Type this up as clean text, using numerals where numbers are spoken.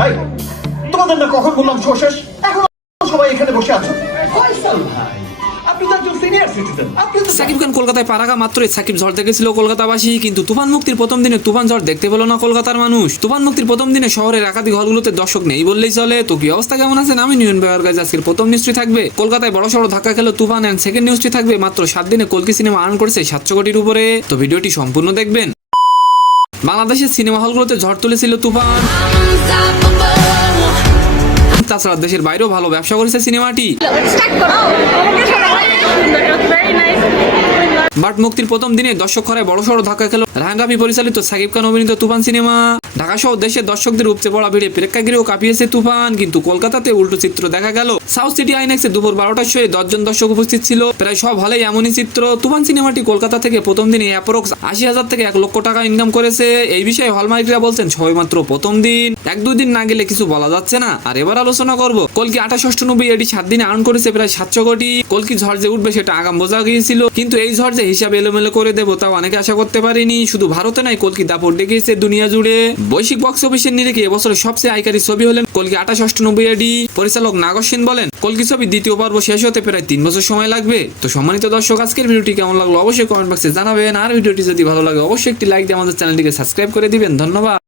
ভাই তোমাদের না কখন বললাম শো শেষ, এখন সবাই এখানে বসে আছো। ফয়সাল ভাই আপনি তো একজন সিনিয়র সিটিজেন, আপনি তো সাকিব খান কলকাতায় পারাগা মাত্রই সাকিব ঝড় দেখেছিল কলকাতাবাসী, কিন্তু তুফান মুক্তির প্রথম দিনে তুফান ঝড় দেখতে পেল না কলকাতার মানুষ। তুফান মুক্তির প্রথম দিনে শহরের একাধিক হলগুলোতে দর্শক নেই বললেই চলে। তো কি অবস্থা কেমন আছেন? আমি নিউন বেয়ার গাইজ। আজকের প্রথম নিউজটি থাকবে কলকাতায় বড় সড়ো ধাক্কা খেলো তুফান, এন্ড সেকেন্ড নিউজটি থাকবে মাত্র 7 দিনে কলকি সিনেমা আর্ন করেছে 700 কোটির উপরে। তো ভিডিওটি সম্পূর্ণ দেখবেন। বাংলাদেশের সিনেমা হলগুলোতে ঝড় তুলেছিল তুফান, তাছাড়া দেশের বাইরেও ভালো ব্যবসা করেছে সিনেমাটি। বাট মুক্তির প্রথম দিনে দর্শক খরায় বড়সড় ধাক্কা খেলো রায়হান রাফি পরিচালিত সাকিব খান অভিনীত তুফান সিনেমা। ঢাকা সহ দেশের দর্শকদের উপচে পড়া ভিড়ে প্রেক্ষাগৃহ কাঁপিয়েছে তুফান, কিন্তু কলকাতাতে উল্টো চিত্র দেখা গেল। সাউথ সিটি আইনক্সে দুপুর 12টার শোয়ে 10 জন দর্শক উপস্থিত ছিল। প্রায় সব হলেই এমনই চিত্র। তুফান সিনেমাটি কলকাতা থেকে প্রথম দিনে অ্যাপ্রক্স 80,000 থেকে 1 লক্ষ টাকা ইনকাম করেছে। এই বিষয়ে হলমার্করা বলছেন সবেমাত্র প্রথম দিন, 1-2 দিন না গেলে কিছু বলা যাচ্ছে না। আর এবার আলোচনা করব কলকি 2890 এটি 7 দিনে আর্ন করেছে প্রায় 700 কোটি। কলকি ঝড় যে উঠবে সেটা আগাম বোঝা গিয়েছিল, কিন্তু এই ঝড় যে হিসাব এলোমেলো করে দেবো তাও অনেকে আশা করতে পারেনি। শুধু ভারতে নাই, কলকি দাপট ডেকেছে দুনিয়া জুড়ে। বৈশ্বিক বক্স অফিসের নিরিখে এবছরের সবচেয়ে আয়কারী ছবি হলেন কলকি 2890 এডি। পরিচালক নাগর সেন বলেন কলকি ছবি দ্বিতীয় পর্ব শেষ হতে প্রায় 3 বছর সময় লাগবে। তো সম্মানিত দর্শক, আজকের ভিডিওটি কেমন লাগলো অবশ্যই কমেন্ট বক্সে জানাবেন। আর ভিডিওটি যদি ভালো লাগে অবশ্যই একটি লাইক দিয়ে আমাদের চ্যানেলটিকে সাবস্ক্রাইব করে দিবেন। ধন্যবাদ।